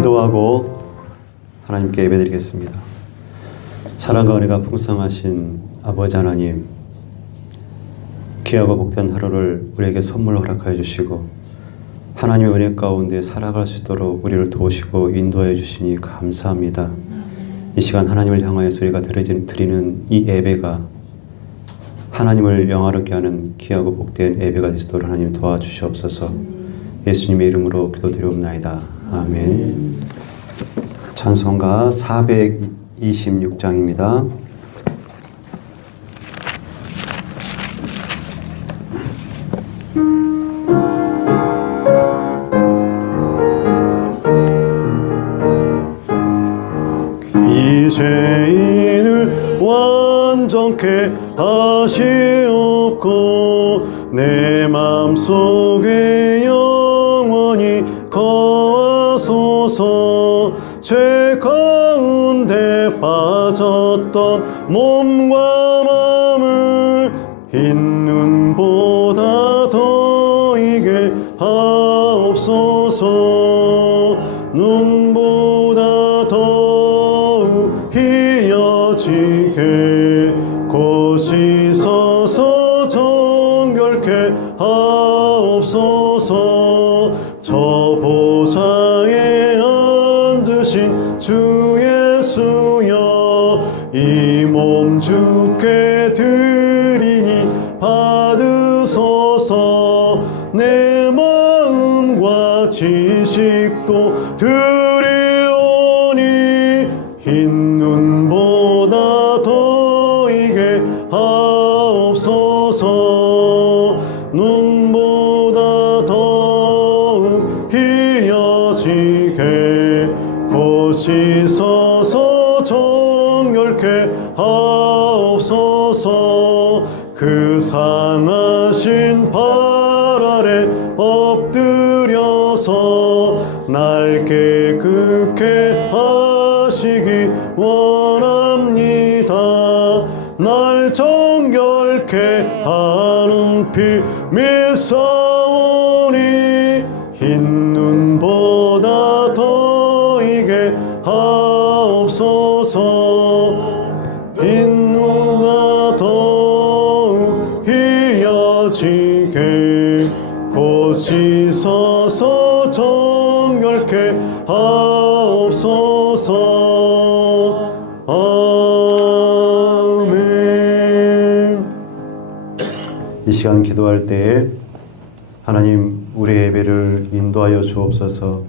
기도하고 하나님께 예배드리겠습니다. 사랑과 은혜가 풍성하신 아버지 하나님, 귀하고 복된 하루를 우리에게 선물로 허락하여 주시고 하나님의 은혜 가운데 살아갈 수 있도록 우리를 도우시고 인도해 주시니 감사합니다. 이 시간 하나님을 향하여서 우리가 드리는 이 예배가 하나님을 영화롭게 하는 귀하고 복된 예배가 되시도록 하나님 도와주시옵소서. 예수님의 이름으로 기도드리옵나이다. 아멘. 찬송가 426장입니다. 이 죄인을 완전케 하시옵고 내 맘속에 영원히 거하소서. 죄 가운데 빠졌던 몸과 마음을 흰 눈보다 더 이게 하옵소서. 눈보다 더욱 희어지게 곧 씻어서 정결케 하옵소서. 저 보좌에 앉으신 주 예수여, 이 몸 주께 드리니 받으소서. 내 마음과 지식도 드리오니 흰 눈보다 더 이게 하옵소서. 눈보다 더욱 희어지게 곧 씻어서 정결케 하옵소서. 그 상하신 발 아래 엎드려서 날 깨끗게 하시기 원합니다. 날 정결케 하는 피 믿사오니 흰 눈보다 더 이게 하옵소서. 흰 눈보다 더욱 희어지게 곧 씻어서 정결케 하옵소서. 아멘. 이 시간 기도할 때에 하나님, 우리 예배를 인도하여 주옵소서.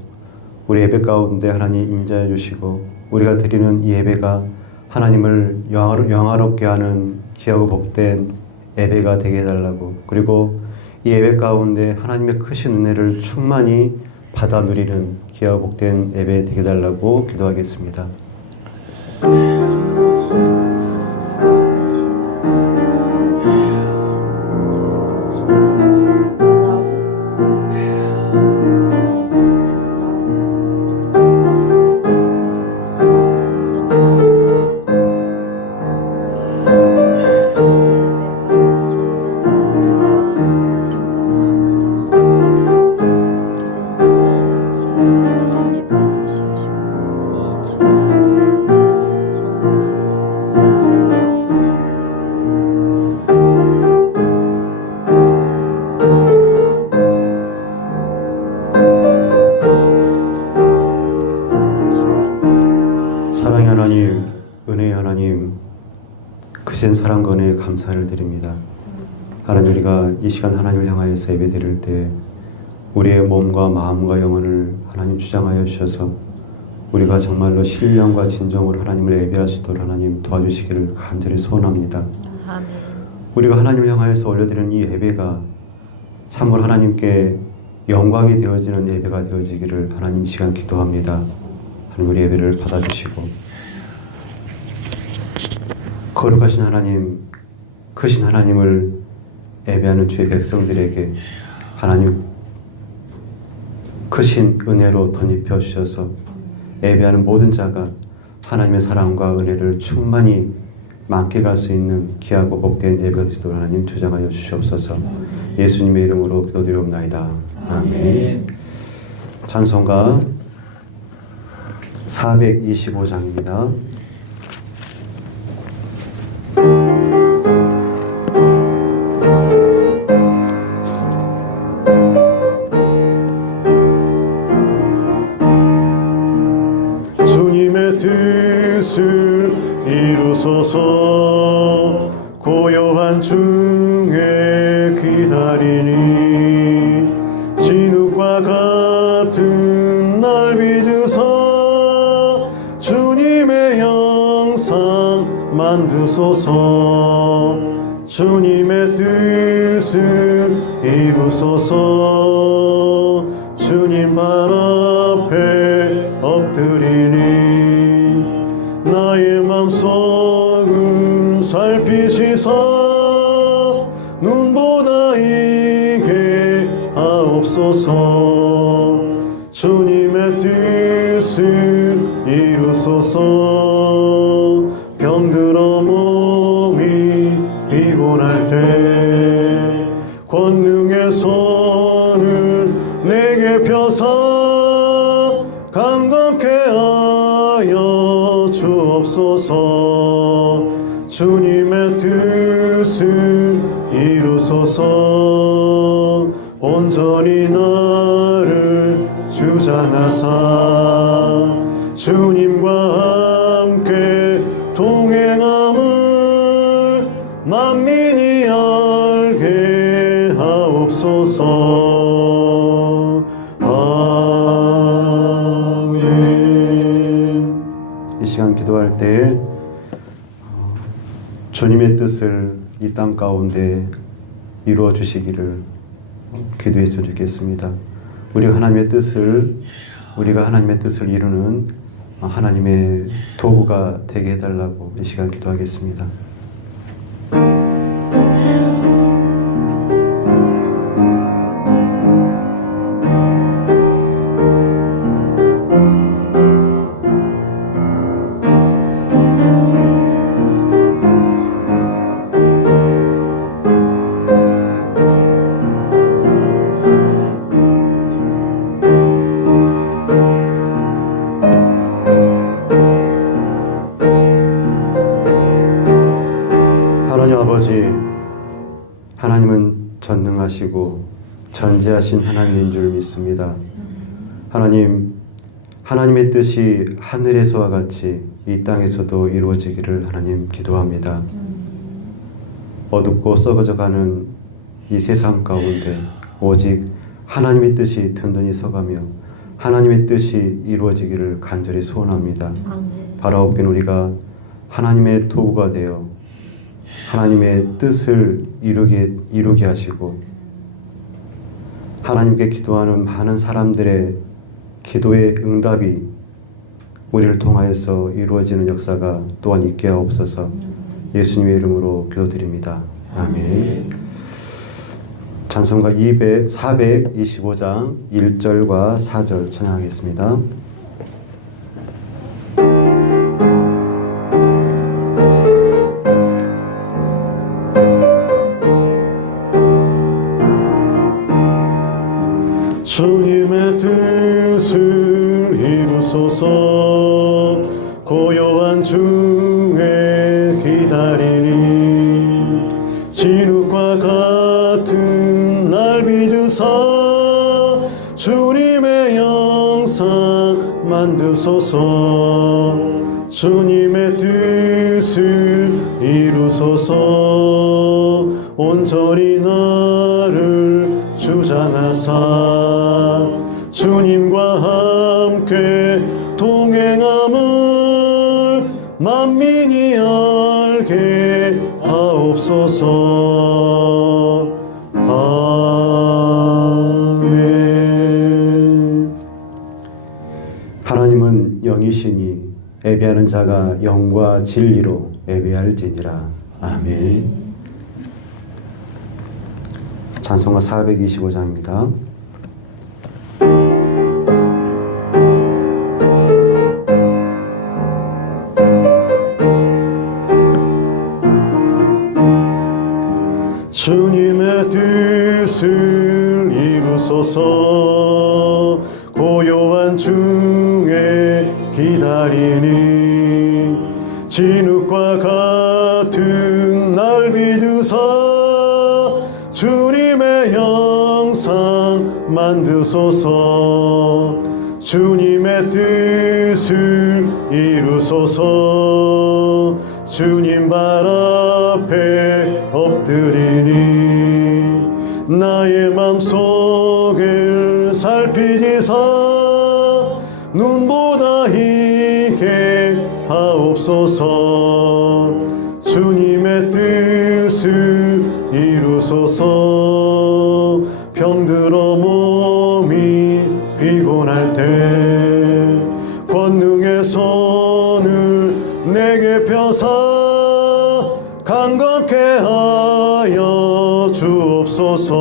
우리 예배 가운데 하나님 임재해 주시고 우리가 드리는 이 예배가 하나님을 영화롭게 하는 귀하고 복된 예배가 되게 해달라고, 그리고 이 예배 가운데 하나님의 크신 은혜를 충만히 받아 누리는 귀하고 복된 예배 되게 해달라고 기도하겠습니다. 사랑의 하나님, 은혜의 하나님, 크신 사랑과 은혜에 감사를 드립니다. 하나님, 우리가 이 시간 하나님을 향하여서 예배 드릴 때 우리의 몸과 마음과 영혼을 하나님 주장하여 주셔서 우리가 정말로 신령과 진정으로 하나님을 예배할 수 있도록 하나님 도와주시기를 간절히 소원합니다. 아멘. 우리가 하나님을 향하여서 올려드리는 이 예배가 참으로 하나님께 영광이 되어지는 예배가 되어지기를 하나님 시간 기도합니다. 하나님, 우리 예배를 받아주시고 거룩하신 하나님, 크신 하나님을 예배하는 주의 백성들에게 하나님 크신 은혜로 덧입혀 주셔서 예배하는 모든 자가 하나님의 사랑과 은혜를 충만히 만끽할 수 있는 귀하고 복된 예배가 되시도록 하나님 주장하여 주시옵소서. 예수님의 이름으로 기도드리옵나이다. 아멘. 찬송가 425장입니다. 주님의 뜻을 이루소서. 고요한 중에 기다리니 진흙과 같은 날 믿으사 주님의 영상 만드소서. 주님의 뜻을 이루소서. 주님 발 앞에 엎드리니 나의 맘속을 살피시사 눈보다 이게 하옵소서. 주님의 뜻을 이루소서. 병들어 몸이 피곤할 때 권능의 손을 내게 펴사 감감케 하여 주옵소서. 주님의 뜻을 이루소서. 온전히 나를 주장하사 주님과 함께 동행함을 만민이 알게 하옵소서. 아멘. 이 시간 기도할 때 주님의 뜻을 이 땅 가운데 이루어 주시기를 기도했으면 좋겠습니다. 우리가 하나님의 뜻을 이루는 하나님의 도구가 되게 해달라고 이 시간 기도하겠습니다. 하나님은 전능하시고 전지하신 하나님인 줄 믿습니다. 하나님의 뜻이 하늘에서와 같이 이 땅에서도 이루어지기를 하나님 기도합니다. 어둡고 썩어져가는 이 세상 가운데 오직 하나님의 뜻이 든든히 서가며 하나님의 뜻이 이루어지기를 간절히 소원합니다. 바라옵긴 우리가 하나님의 도구가 되어 하나님의 뜻을 이루게 하시고 하나님께 기도하는 많은 사람들의 기도의 응답이 우리를 통하여서 이루어지는 역사가 또한 있게 하옵소서. 예수님의 이름으로 기도드립니다. 아멘. 찬송가 425장 1절과 4절 찬양하겠습니다. 주님의 뜻을 이루소서. 고요한 중에 기다리니 진흙과 같은 날 빚으사 주님의 영상 만드소서. 주님의 뜻을 이루소서. 온전히 나를 주장하사 주님과 함께 동행함을 만민이 알게 하옵소서. 아멘. 하나님은 영이시니 예배하는 자가 영과 진리로 예배할지니라. 아멘. 찬송가 425장입니다. 주님의 뜻을 이루소서. 고요한 중에 기다리니 진흙과 같은 날 비추사 주님의 형상 만드소서. 주님의 뜻을 이루소서. 주님 발 앞에 엎드리니 나의 맘속을 살피지사 눈보다 희게 하옵소서. 주님의 뜻을 이루소서. 병들어 몸이 피곤할 때 권능의 손을 내게 펴사 강건케 하여 주옵소서.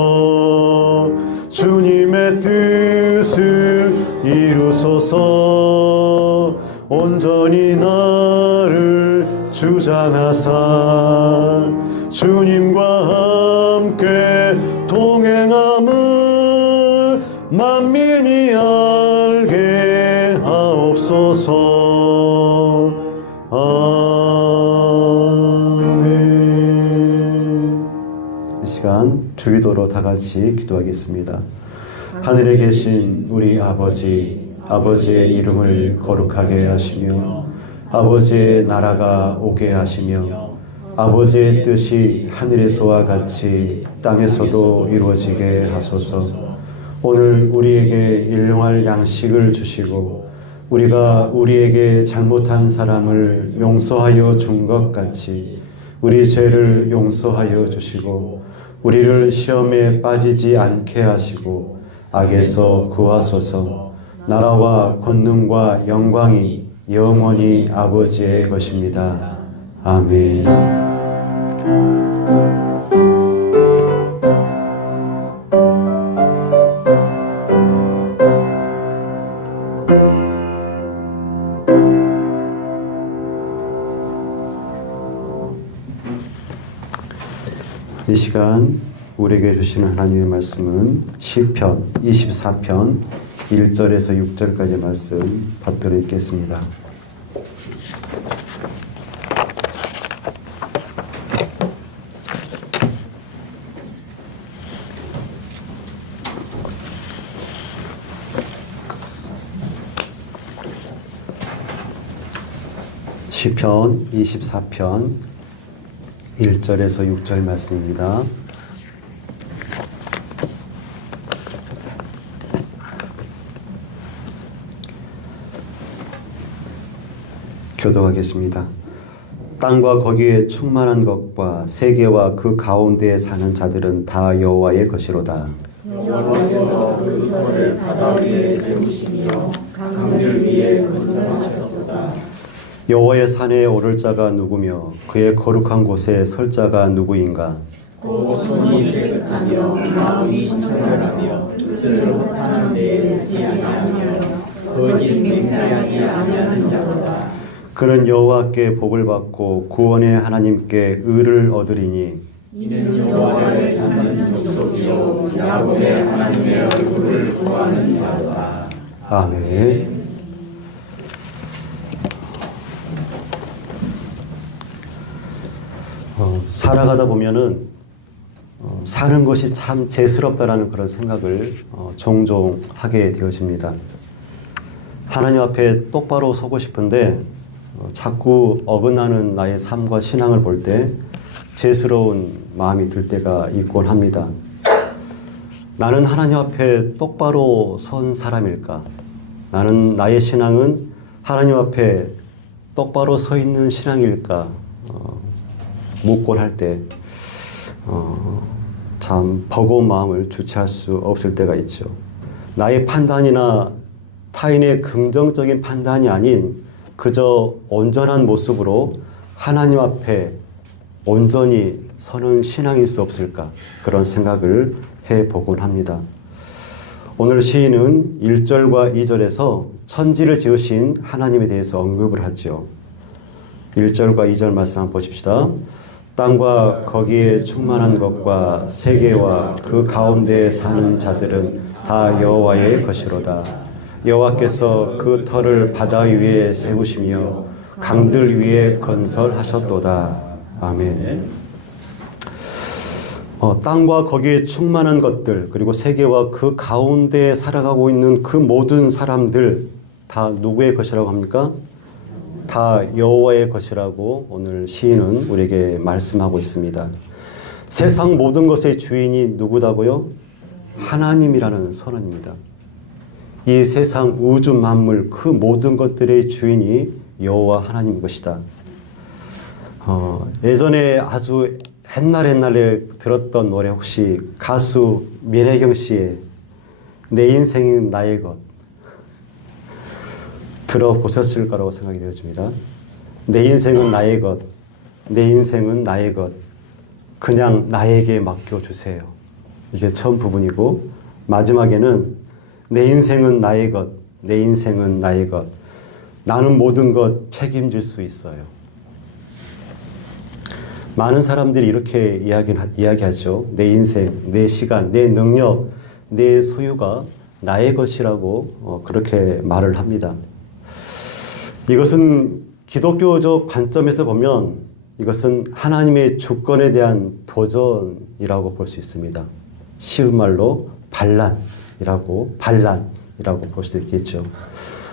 주님의 뜻을 이루소서. 온전히 나를 주장하사 주님과 함께 동행함을 만민이 알게 하옵소서. 아멘. 이 시간 주기도로 다 같이 기도하겠습니다. 하늘에 계신 우리 아버지, 아버지의 이름을 거룩하게 하시며 아버지의 나라가 오게 하시며 아버지의 뜻이 하늘에서와 같이 땅에서도 이루어지게 하소서. 오늘 우리에게 일용할 양식을 주시고 우리가 우리에게 잘못한 사람을 용서하여 준 것 같이 우리 죄를 용서하여 주시고 우리를 시험에 빠지지 않게 하시고 악에서 구하소서. 나라와 권능과 영광이 영원히 아버지의 것입니다. 아멘. 이 시간 우리에게 주시는 하나님의 말씀은 시편 24편 1절에서 6절까지 말씀 받들어 읽겠습니다. 시편 24편 1절에서 6절 말씀입니다. 교독하겠습니다. 땅과 거기에 충만한 것과 세계와 그 가운데에 사는 자들은 다 여호와의 것이로다. 여호와께서 그 터를 바다 위에 세우시며 강들 위에 건설하셨도다. 여호와의 산에 오를 자가 누구며 그의 거룩한 곳에 설 자가 누구인가? 곧 손이 깨끗하며 마음이 청결하며 뜻으로 하는 데에 피하지 아니하며 거짓 맹세하지 아니하는 자로다. 그는 여호와께 복을 받고 구원의 하나님께 의를 얻으리니 이는 여호와를 찾는 족속이요 야곱의 하나님의 얼굴을 구하는 자로다. 아멘. 살아가다 보면은 사는 것이 참 죄스럽다라는 그런 생각을 종종 하게 되어집니다. 하나님 앞에 똑바로 서고 싶은데 자꾸 어긋나는 나의 삶과 신앙을 볼 때 죄스러운 마음이 들 때가 있곤 합니다. 나는 하나님 앞에 똑바로 선 사람일까? 나는 나의 신앙은 하나님 앞에 똑바로 서 있는 신앙일까? 묻곤 할 때 참 버거운 마음을 주체할 수 없을 때가 있죠. 나의 판단이나 타인의 긍정적인 판단이 아닌 그저 온전한 모습으로 하나님 앞에 온전히 서는 신앙일 수 없을까? 그런 생각을 해보곤 합니다. 오늘 시인은 1절과 2절에서 천지를 지으신 하나님에 대해서 언급을 하죠. 1절과 2절 말씀 한번 보십시다. 땅과 거기에 충만한 것과 세계와 그 가운데에 사는 자들은 다 여호와의 것이로다. 여호와께서 그 터를 바다 위에 세우시며 강들 위에 건설하셨도다. 아멘. 땅과 거기에 충만한 것들, 그리고 세계와 그 가운데 살아가고 있는 그 모든 사람들 다 누구의 것이라고 합니까? 다 여호와의 것이라고 오늘 시인은 우리에게 말씀하고 있습니다. 세상 모든 것의 주인이 누구다고요? 하나님이라는 선언입니다. 이 세상 우주 만물 그 모든 것들의 주인이 여호와 하나님인 것이다. 예전에 아주 옛날에 들었던 노래 혹시 가수 민혜경 씨의 내 인생은 나의 것 들어보셨을 거라고 생각이 되어집니다. 내 인생은 나의 것, 내 인생은 나의 것, 그냥 나에게 맡겨주세요. 이게 처음 부분이고, 마지막에는 내 인생은 나의 것, 내 인생은 나의 것, 나는 모든 것 책임질 수 있어요. 많은 사람들이 이렇게 이야기하죠. 내 인생, 내 시간, 내 능력, 내 소유가 나의 것이라고 그렇게 말을 합니다. 이것은 기독교적 관점에서 보면 이것은 하나님의 주권에 대한 도전이라고 볼 수 있습니다. 쉬운 말로 반란이라고 볼 수도 있겠죠.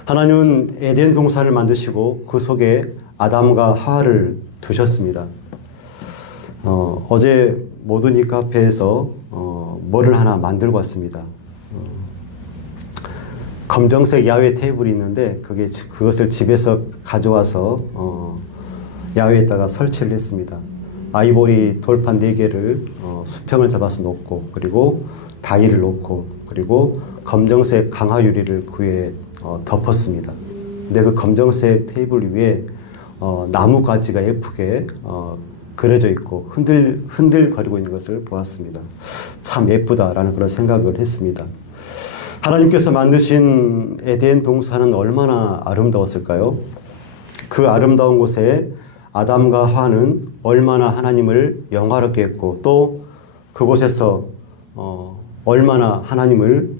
하나님은 에덴 동산을 만드시고 그 속에 아담과 하와를 두셨습니다. 어제 모더니 카페에서 뭐를 하나 만들고 왔습니다. 검정색 야외 테이블이 있는데 그것을 집에서 가져와서 야외에다가 설치를 했습니다. 아이보리 돌판 4개를 수평을 잡아서 놓고, 그리고 다이를 놓고, 그리고 검정색 강화 유리를 그 위에 덮었습니다. 근데 그 검정색 테이블 위에 나무가지가 예쁘게 그려져 있고 흔들거리고 있는 것을 보았습니다. 참 예쁘다라는 그런 생각을 했습니다. 하나님께서 만드신 에덴 동산은 얼마나 아름다웠을까요? 그 아름다운 곳에 아담과 하와는 얼마나 하나님을 영화롭게 했고, 또 그곳에서 얼마나 하나님을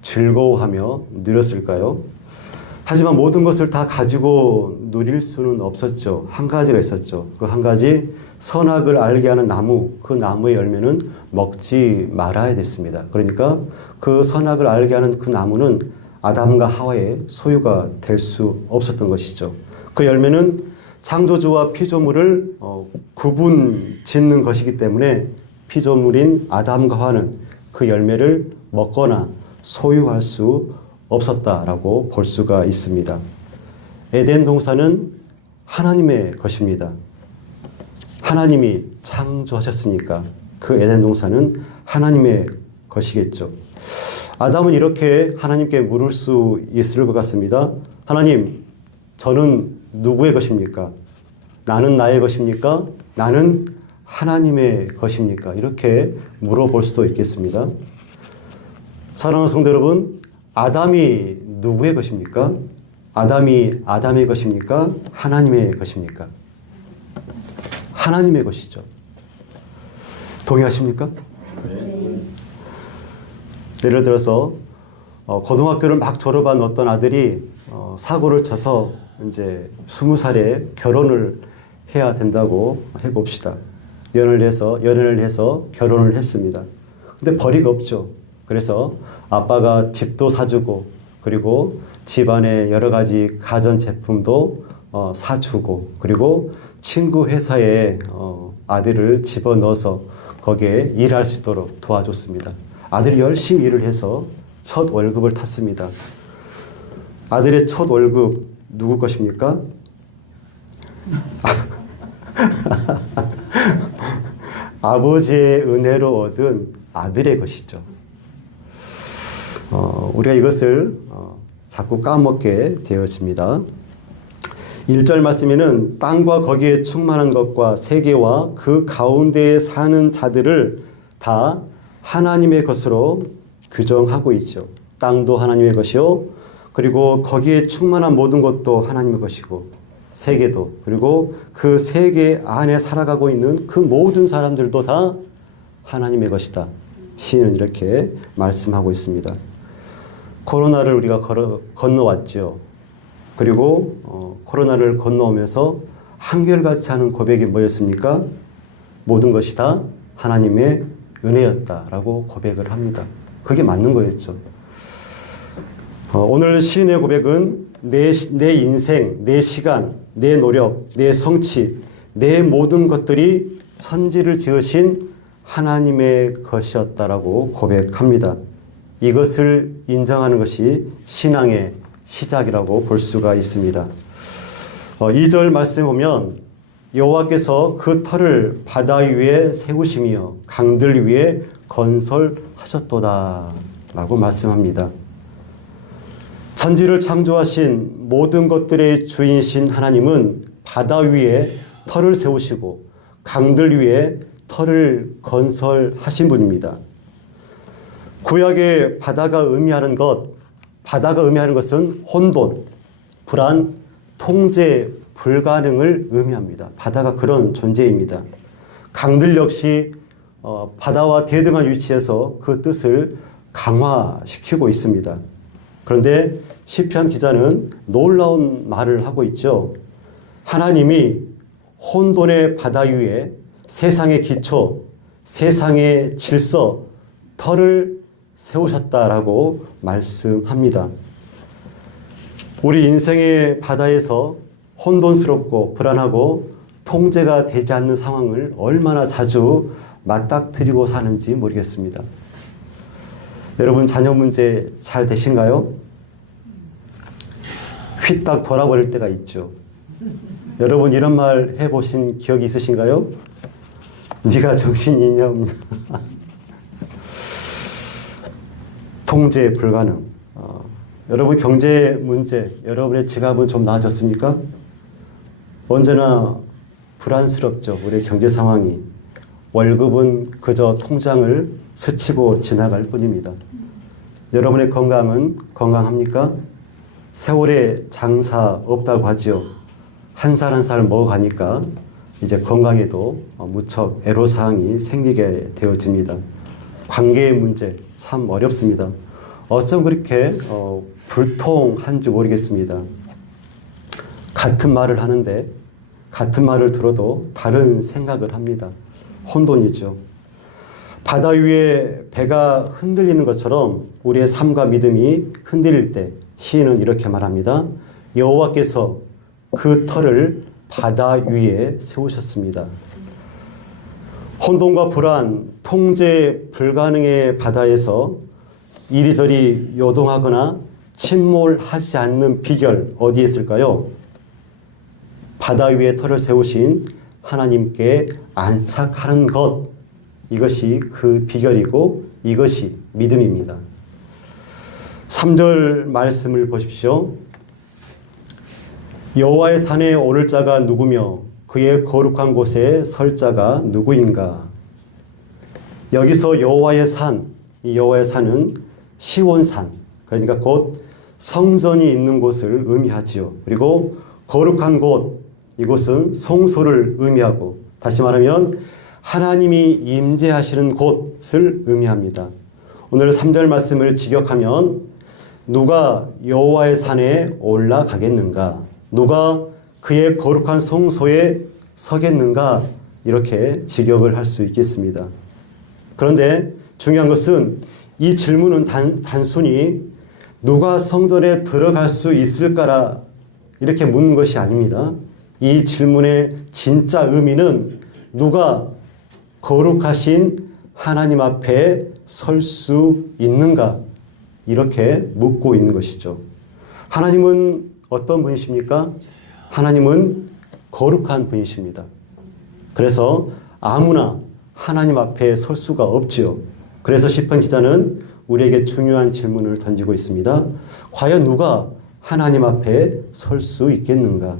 즐거워하며 누렸을까요? 하지만 모든 것을 다 가지고 누릴 수는 없었죠. 한 가지가 있었죠. 그 한 가지, 선악을 알게 하는 나무, 그 나무의 열매는 먹지 말아야 됐습니다. 그러니까 그 선악을 알게 하는 그 나무는 아담과 하와의 소유가 될 수 없었던 것이죠. 그 열매는 창조주와 피조물을 구분 짓는 것이기 때문에 피조물인 아담과 하와는 그 열매를 먹거나 소유할 수 없었다라고 볼 수가 있습니다. 에덴 동산은 하나님의 것입니다. 하나님이 창조하셨으니까 그 에덴 동산은 하나님의 것이겠죠. 아담은 이렇게 하나님께 물을 수 있을 것 같습니다. 하나님, 저는 누구의 것입니까? 나는 나의 것입니까? 나는 하나님의 것입니까? 이렇게 물어볼 수도 있겠습니다. 사랑하는 성도 여러분, 아담이 누구의 것입니까? 아담이 아담의 것입니까? 하나님의 것입니까? 하나님의 것이죠. 동의하십니까? 네. 예를 들어서 고등학교를 막 졸업한 어떤 아들이 사고를 쳐서 이제 20살에 결혼을 해야 된다고 해봅시다. 연애를 해서 결혼을 했습니다. 근데 벌이가 없죠. 그래서 아빠가 집도 사주고, 그리고 집안에 여러 가지 가전제품도 사주고, 그리고 친구 회사에 아들을 집어넣어서 거기에 일할 수 있도록 도와줬습니다. 아들이 열심히 일을 해서 첫 월급을 탔습니다. 아들의 첫 월급 누구 것입니까? 아버지의 은혜로 얻은 아들의 것이죠. 우리가 이것을 자꾸 까먹게 되어집니다. 1절 말씀에는 땅과 거기에 충만한 것과 세계와 그 가운데에 사는 자들을 다 하나님의 것으로 규정하고 있죠. 땅도 하나님의 것이요, 그리고 거기에 충만한 모든 것도 하나님의 것이고, 세계도, 그리고 그 세계 안에 살아가고 있는 그 모든 사람들도 다 하나님의 것이다. 시인은 이렇게 말씀하고 있습니다. 코로나를 우리가 건너왔죠. 그리고 코로나를 건너오면서 한결같이 하는 고백이 뭐였습니까? 모든 것이 다 하나님의 은혜였다라고 고백을 합니다. 그게 맞는 거였죠. 오늘 시인의 고백은 내 인생, 내 시간, 내 노력, 내 성취, 내 모든 것들이 천지를 지으신 하나님의 것이었다라고 고백합니다. 이것을 인정하는 것이 신앙의 시작이라고 볼 수가 있습니다. 2절 말씀 보면 여호와께서 그 터를 바다 위에 세우시며 강들 위에 건설하셨도다 라고 말씀합니다. 천지를 창조하신 모든 것들의 주인이신 하나님은 바다 위에 터를 세우시고 강들 위에 터를 건설하신 분입니다. 구약의 바다가 의미하는 것은 혼돈, 불안, 통제 불가능을 의미합니다. 바다가 그런 존재입니다. 강들 역시 바다와 대등한 위치에서 그 뜻을 강화시키고 있습니다. 그런데 시편 기자는 놀라운 말을 하고 있죠. 하나님이 혼돈의 바다 위에 세상의 기초, 세상의 질서, 터를 세우셨다라고 말씀합니다. 우리 인생의 바다에서 혼돈스럽고 불안하고 통제가 되지 않는 상황을 얼마나 자주 맞닥뜨리고 사는지 모르겠습니다. 여러분 자녀 문제 잘 되신가요? 휘딱 돌아버릴 때가 있죠. 여러분 이런 말 해보신 기억이 있으신가요? 네가 정신이 있냐 없냐. 통제 불가능. 여러분 경제 문제, 여러분의 지갑은 좀 나아졌습니까? 언제나 불안스럽죠. 우리의 경제 상황이. 월급은 그저 통장을 스치고 지나갈 뿐입니다. 여러분의 건강은 건강합니까? 세월에 장사 없다고 하지요. 한 살 한 살 먹어가니까 이제 건강에도 무척 애로사항이 생기게 되어집니다. 관계의 문제 참 어렵습니다. 어쩜 그렇게 불통한지 모르겠습니다. 같은 말을 하는데 같은 말을 들어도 다른 생각을 합니다. 혼돈이죠. 바다 위에 배가 흔들리는 것처럼 우리의 삶과 믿음이 흔들릴 때 시인은 이렇게 말합니다. 여호와께서 그 터를 바다 위에 세우셨습니다. 혼돈과 불안, 통제 불가능의 바다에서 이리저리 요동하거나 침몰하지 않는 비결 어디에 있을까요? 바다 위에 터를 세우신 하나님께 안착하는 것, 이것이 그 비결이고 이것이 믿음입니다. 3절 말씀을 보십시오. 여호와의 산에 오를 자가 누구며 그의 거룩한 곳에 설 자가 누구인가? 여기서 여호와의 산, 이 여호와의 산은 시온산, 그러니까 곧 성전이 있는 곳을 의미하지요. 그리고 거룩한 곳, 이곳은 성소를 의미하고, 다시 말하면 하나님이 임재하시는 곳을 의미합니다. 오늘 3절 말씀을 직역하면 누가 여호와의 산에 올라가겠는가? 누가 그의 거룩한 성소에 서겠는가? 이렇게 직역을 할 수 있겠습니다. 그런데 중요한 것은 이 질문은 단순히 누가 성전에 들어갈 수 있을까라 이렇게 묻는 것이 아닙니다. 이 질문의 진짜 의미는 누가 거룩하신 하나님 앞에 설 수 있는가? 이렇게 묻고 있는 것이죠. 하나님은 어떤 분이십니까? 하나님은 거룩한 분이십니다. 그래서 아무나 하나님 앞에 설 수가 없지요. 그래서 시편 기자는 우리에게 중요한 질문을 던지고 있습니다. 과연 누가 하나님 앞에 설 수 있겠는가?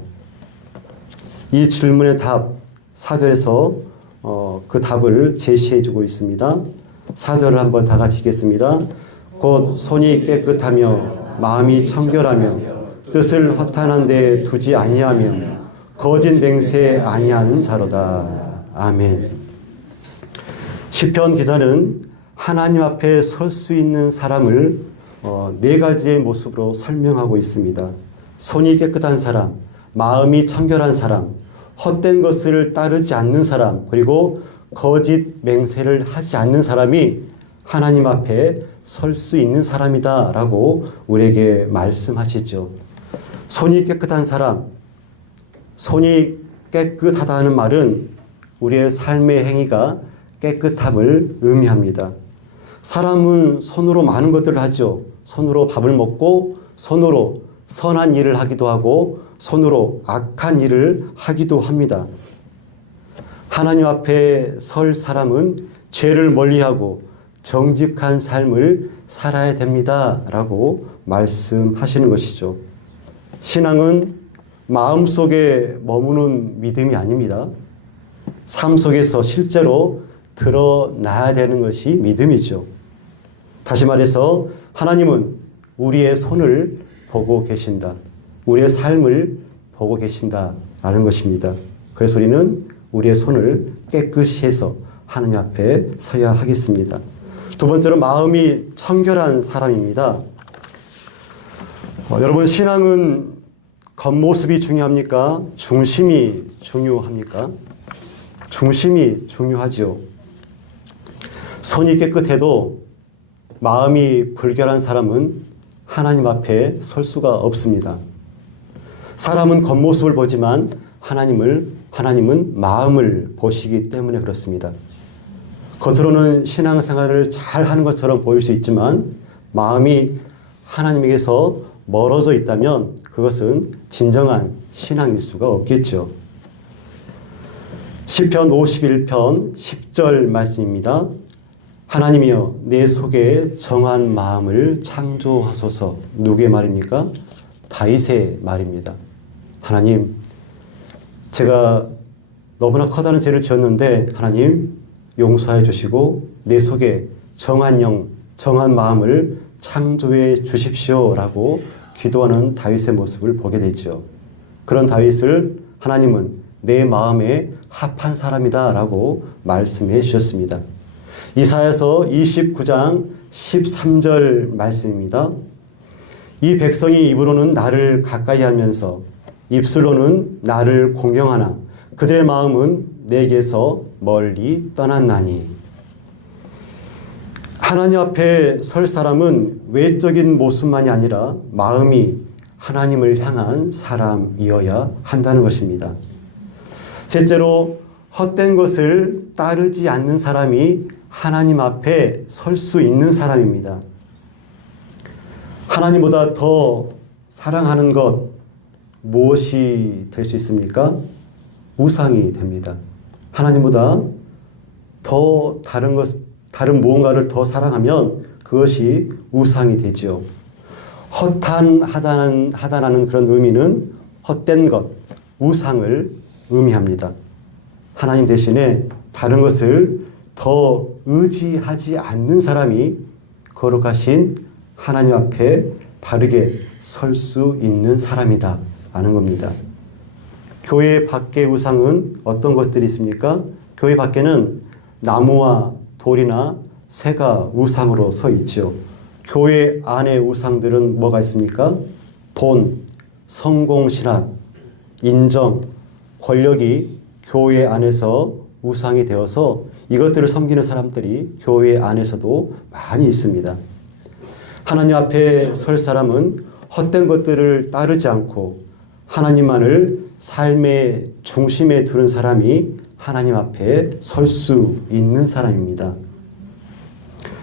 이 질문의 답, 4절에서 그 답을 제시해주고 있습니다. 4절을 한번 다 같이 읽겠습니다. 곧 손이 깨끗하며 마음이 청결하며 뜻을 허탄한 데 두지 아니하며 거짓 맹세 아니하는 자로다. 아멘. 시편 기자는 하나님 앞에 설 수 있는 사람을 네 가지의 모습으로 설명하고 있습니다. 손이 깨끗한 사람, 마음이 청결한 사람, 헛된 것을 따르지 않는 사람, 그리고 거짓 맹세를 하지 않는 사람이 하나님 앞에 설 수 있는 사람이다 라고 우리에게 말씀하시죠. 손이 깨끗한 사람, 손이 깨끗하다는 말은 우리의 삶의 행위가 깨끗함을 의미합니다. 사람은 손으로 많은 것들을 하죠. 손으로 밥을 먹고 손으로 선한 일을 하기도 하고 손으로 악한 일을 하기도 합니다. 하나님 앞에 설 사람은 죄를 멀리하고 정직한 삶을 살아야 됩니다 라고 말씀하시는 것이죠. 신앙은 마음속에 머무는 믿음이 아닙니다. 삶 속에서 실제로 드러나야 되는 것이 믿음이죠. 다시 말해서 하나님은 우리의 손을 보고 계신다. 우리의 삶을 보고 계신다라는 것입니다. 그래서 우리는 우리의 손을 깨끗이 해서 하나님 앞에 서야 하겠습니다. 두 번째로 마음이 청결한 사람입니다. 여러분, 신앙은 겉모습이 중요합니까? 중심이 중요합니까? 중심이 중요하죠. 손이 깨끗해도 마음이 불결한 사람은 하나님 앞에 설 수가 없습니다. 사람은 겉모습을 보지만 하나님은 마음을 보시기 때문에 그렇습니다. 겉으로는 신앙생활을 잘 하는 것처럼 보일 수 있지만 마음이 하나님에게서 멀어져 있다면 그것은 진정한 신앙일 수가 없겠죠. 시편 51편 10절 말씀입니다. 하나님이여 내 속에 정한 마음을 창조하소서. 누구의 말입니까? 다윗의 말입니다. 하나님, 제가 너무나 커다란 죄를 지었는데 하나님 용서해 주시고 내 속에 정한 영, 정한 마음을 창조해 주십시오 라고 기도하는 다윗의 모습을 보게 되죠. 그런 다윗을 하나님은 내 마음에 합한 사람이다 라고 말씀해 주셨습니다. 이사야서 29장 13절 말씀입니다. 이 백성이 입으로는 나를 가까이 하면서 입술로는 나를 공경하나 그들의 마음은 내게서 멀리 떠났나니. 하나님 앞에 설 사람은 외적인 모습만이 아니라 마음이 하나님을 향한 사람이어야 한다는 것입니다. 셋째로 헛된 것을 따르지 않는 사람이 하나님 앞에 설 수 있는 사람입니다. 하나님보다 더 사랑하는 것 무엇이 될 수 있습니까? 우상이 됩니다. 하나님보다 더 다른 무언가를 더 사랑하면 그것이 우상이 되지요. 허탄하다는 그런 의미는 헛된 것, 우상을 의미합니다. 하나님 대신에 다른 것을 더 의지하지 않는 사람이 거룩하신 하나님 앞에 바르게 설 수 있는 사람이다 라는 겁니다. 교회 밖의 우상은 어떤 것들이 있습니까? 교회 밖에는 나무와 돌이나 새가 우상으로 서 있죠. 교회 안의 우상들은 뭐가 있습니까? 돈, 성공, 신학, 인정, 권력이 교회 안에서 우상이 되어서 이것들을 섬기는 사람들이 교회 안에서도 많이 있습니다. 하나님 앞에 설 사람은 헛된 것들을 따르지 않고 하나님만을 삶의 중심에 두는 사람이 하나님 앞에 설 수 있는 사람입니다.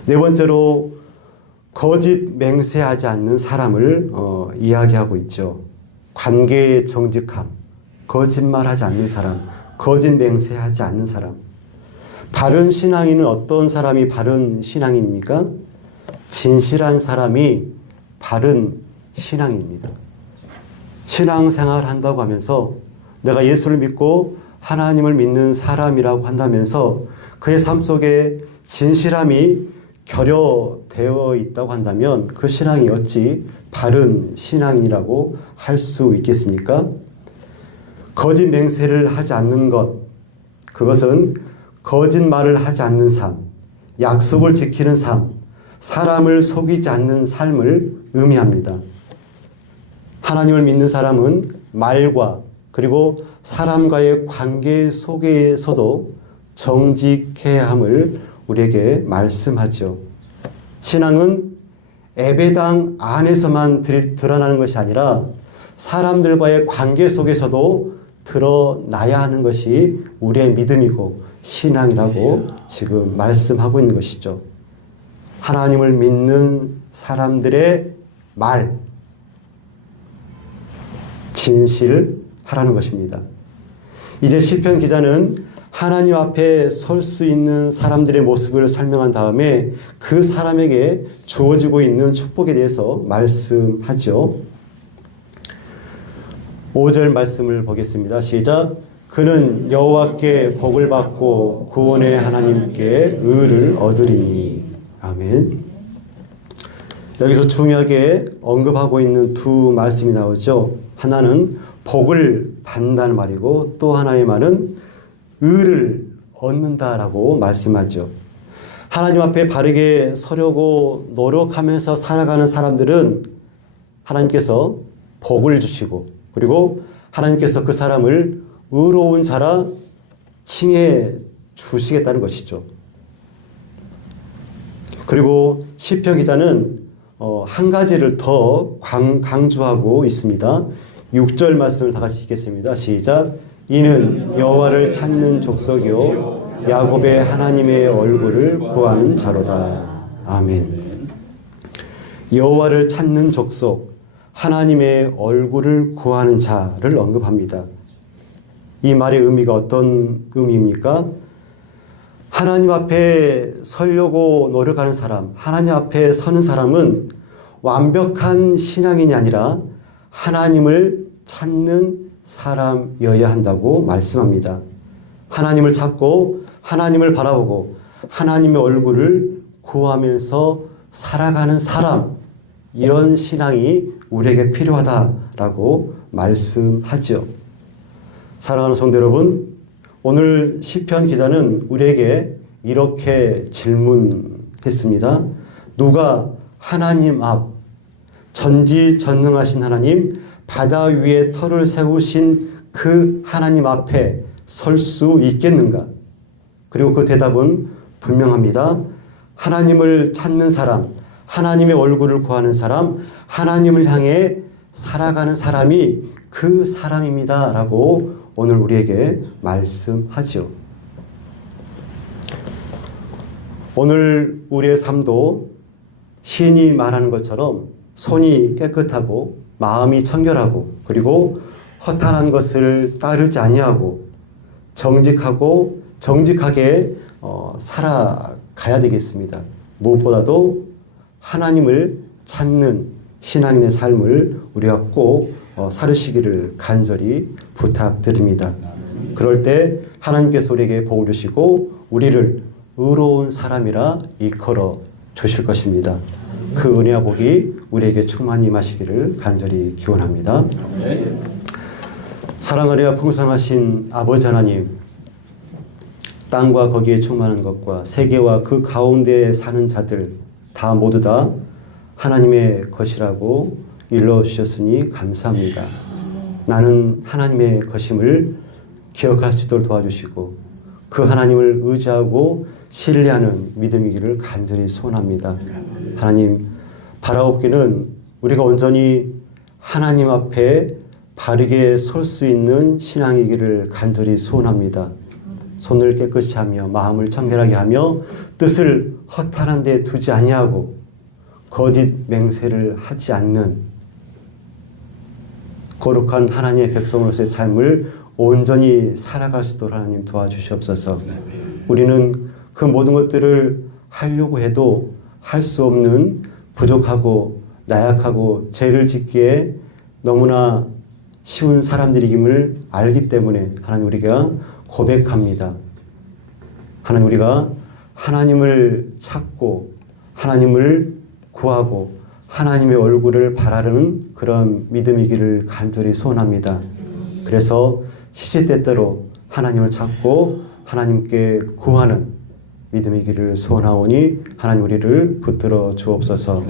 네 번째로 거짓 맹세하지 않는 사람을 이야기하고 있죠. 관계의 정직함, 거짓말하지 않는 사람, 거짓 맹세하지 않는 사람. 바른 신앙인은 어떤 사람이 바른 신앙입니까? 진실한 사람이 바른 신앙입니다. 신앙생활을 한다고 하면서 내가 예수를 믿고 하나님을 믿는 사람이라고 한다면서 그의 삶 속에 진실함이 결여되어 있다고 한다면 그 신앙이 어찌 바른 신앙이라고 할 수 있겠습니까? 거짓 맹세를 하지 않는 것, 그것은 거짓말을 하지 않는 삶, 약속을 지키는 삶, 사람을 속이지 않는 삶을 의미합니다. 하나님을 믿는 사람은 말과 그리고 사람과의 관계 속에서도 정직해야 함을 우리에게 말씀하죠. 신앙은 예배당 안에서만 드러나는 것이 아니라 사람들과의 관계 속에서도 드러나야 하는 것이 우리의 믿음이고 신앙이라고 지금 말씀하고 있는 것이죠. 하나님을 믿는 사람들의 말, 진실하라는 것입니다. 이제 시편 기자는 하나님 앞에 설 수 있는 사람들의 모습을 설명한 다음에 그 사람에게 주어지고 있는 축복에 대해서 말씀하죠. 5절 말씀을 보겠습니다. 시작. 그는 여호와께 복을 받고 구원의 하나님께 의를 얻으리니. 아멘. 여기서 중요하게 언급하고 있는 두 말씀이 나오죠. 하나는 복을 받는다는 말이고 또 하나의 말은 의를 얻는다라고 말씀하죠. 하나님 앞에 바르게 서려고 노력하면서 살아가는 사람들은 하나님께서 복을 주시고 그리고 하나님께서 그 사람을 의로운 자라 칭해 주시겠다는 것이죠. 그리고 시편 기자는 한 가지를 더 강조하고 있습니다. 6절 말씀을 다 같이 읽겠습니다. 시작. 이는 여호와를 찾는 족속이요 야곱의 하나님의 얼굴을 구하는 자로다. 아멘. 여호와를 찾는 족속, 하나님의 얼굴을 구하는 자를 언급합니다. 이 말의 의미가 어떤 의미입니까? 하나님 앞에 서려고 노력하는 사람, 하나님 앞에 서는 사람은 완벽한 신앙인이 아니라 하나님을 찾는 사람이어야 한다고 말씀합니다. 하나님을 찾고 하나님을 바라보고 하나님의 얼굴을 구하면서 살아가는 사람, 이런 신앙이 우리에게 필요하다라고 말씀하죠. 사랑하는 성도 여러분, 오늘 시편 기자는 우리에게 이렇게 질문했습니다. 누가 하나님 앞, 전지전능하신 하나님, 바다 위에 터를 세우신 그 하나님 앞에 설 수 있겠는가? 그리고 그 대답은 분명합니다. 하나님을 찾는 사람, 하나님의 얼굴을 구하는 사람, 하나님을 향해 살아가는 사람이 그 사람입니다. 라고 오늘 우리에게 말씀하죠. 오늘 우리의 삶도 시인이 말하는 것처럼 손이 깨끗하고 마음이 청결하고 그리고 허탄한 것을 따르지 아니하고 정직하고 정직하게 살아가야 되겠습니다. 무엇보다도 하나님을 찾는 신앙인의 삶을 우리가 꼭 살으시기를 간절히 부탁드립니다. 그럴 때 하나님께서 우리에게 복을 주시고 우리를 의로운 사람이라 이끌어 주실 것입니다. 그 은혜와 복이 우리에게 충만히 임하시기를 간절히 기원합니다. 사랑하리와 풍성하신 아버지 하나님, 땅과 거기에 충만한 것과 세계와 그 가운데에 사는 자들 다 모두 다 하나님의 것이라고 일러주셨으니 감사합니다. 나는 하나님의 것임을 기억할 수 있도록 도와주시고 그 하나님을 의지하고 신뢰하는 믿음이기를 간절히 소원합니다. 하나님, 바라옵기는 우리가 온전히 하나님 앞에 바르게 설 수 있는 신앙이기를 간절히 소원합니다. 손을 깨끗이 하며 마음을 청결하게 하며 뜻을 허탄한 데 두지 아니하고 거짓 맹세를 하지 않는 거룩한 하나님의 백성으로서의 삶을 온전히 살아갈 수 있도록 하나님 도와주시옵소서. 우리는 그 모든 것들을 하려고 해도 할 수 없는 부족하고 나약하고 죄를 짓기에 너무나 쉬운 사람들이김을 알기 때문에 하나님 우리가 고백합니다. 하나님 우리가 하나님을 찾고 하나님을 구하고 하나님의 얼굴을 바라는 그런 믿음이기를 간절히 소원합니다. 그래서 시시때때로 하나님을 찾고 하나님께 구하는 믿음의 길을 소원하오니 하나님 우리를 붙들어 주옵소서.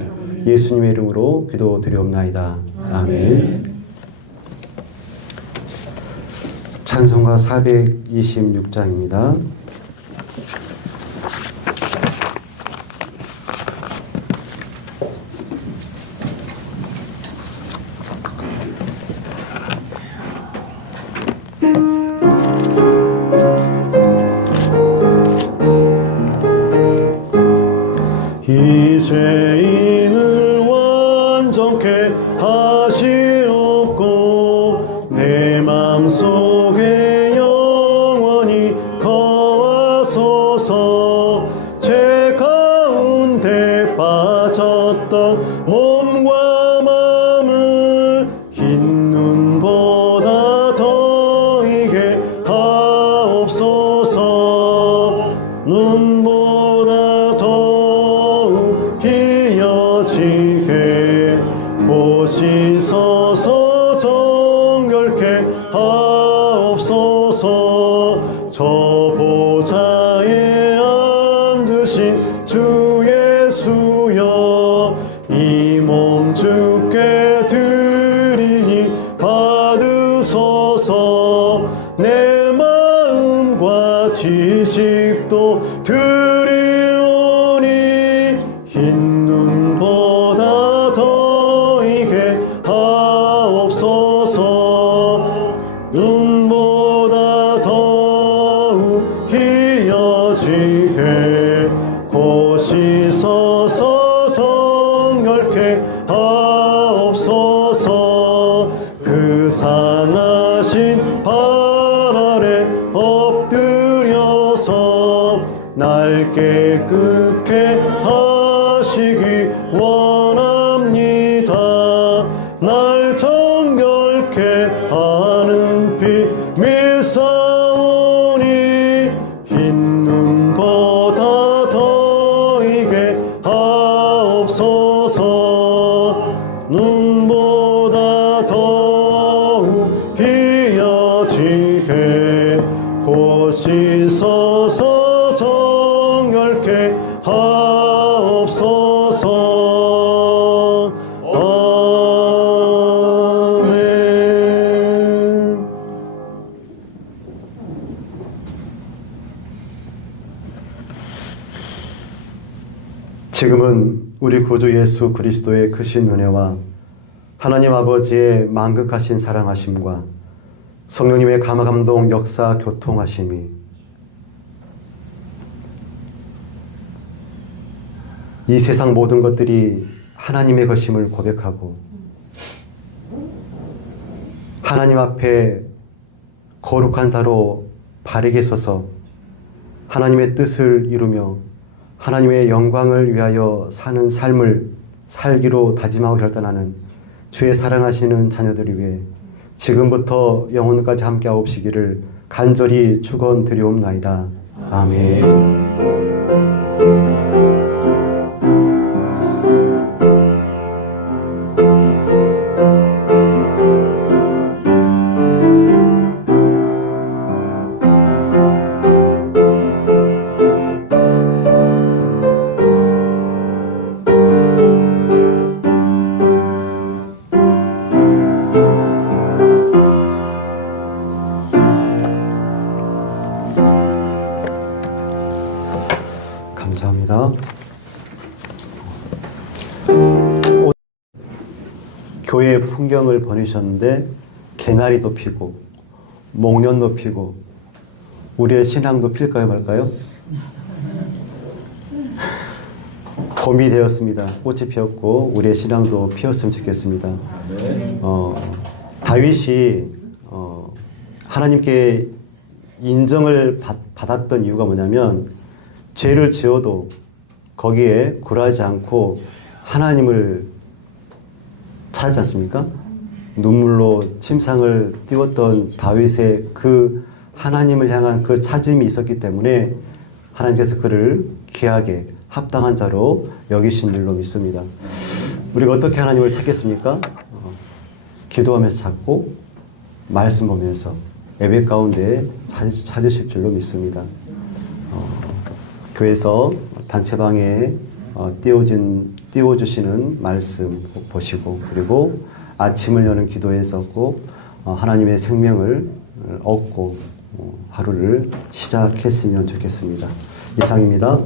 예수님의 이름으로 기도드리옵나이다. 아멘. 찬송가 426장입니다. 이 죄인을 완전케 하시옵고 내 맘속에 영원히 거하소서. 죄 가운데 빠졌던 몸과 마음을 흰 눈보다 더 익게 하옵소서. 눈보다 더욱 희어지게 보시소서. 정결케 하옵소서. 저 보좌에 앉으신 주 예수여, 이 몸 주께 드리니 받으소서. 내 마음과 지식도 드리오니 흰 눈보다 더 익게 하옵소서. 눈보다 더욱 희어지게 고시소서. 정결케 하옵소서. 그 상하신 발 아래 엎드려서 날 깨끗게 하시기 원합니다. 날 정결케 하는 피 믿사오니 흰 눈보다 더 익게 하옵소서. 눈보다 더욱 희어지게 고시소서. 정결케 하옵소서. 아멘. 지금은 우리 구주 예수 그리스도의 크신 은혜와 하나님 아버지의 만극하신 사랑하심과 성령님의 감화감동 역사 교통하심이 이 세상 모든 것들이 하나님의 것임을 고백하고 하나님 앞에 거룩한 자로 바르게 서서 하나님의 뜻을 이루며 하나님의 영광을 위하여 사는 삶을 살기로 다짐하고 결단하는 주의 사랑하시는 자녀들을 위해 지금부터 영혼까지 함께 하옵시기를 간절히 축원드리옵나이다. 아멘. 감사합니다. 교회 풍경을 보내셨는데 개나리도 피고 목련도 피고 우리의 신앙도 필까요 말까요? 봄이 되었습니다. 꽃이 피었고 우리의 신앙도 피었으면 좋겠습니다. 다윗이 하나님께 인정을 받았던 이유가 뭐냐면 죄를 지어도 거기에 굴하지 않고 하나님을 찾지 않습니까? 눈물로 침상을 띄웠던 다윗의 그 하나님을 향한 그 찾음이 있었기 때문에 하나님께서 그를 귀하게 합당한 자로 여기신 줄로 믿습니다. 우리가 어떻게 하나님을 찾겠습니까? 기도하면서 찾고 말씀 보면서 예배 가운데 찾으실 줄로 믿습니다. 교회에서 단체방에 띄워주시는 말씀 꼭 보시고, 그리고 아침을 여는 기도에서 꼭 하나님의 생명을 얻고 하루를 시작했으면 좋겠습니다. 이상입니다.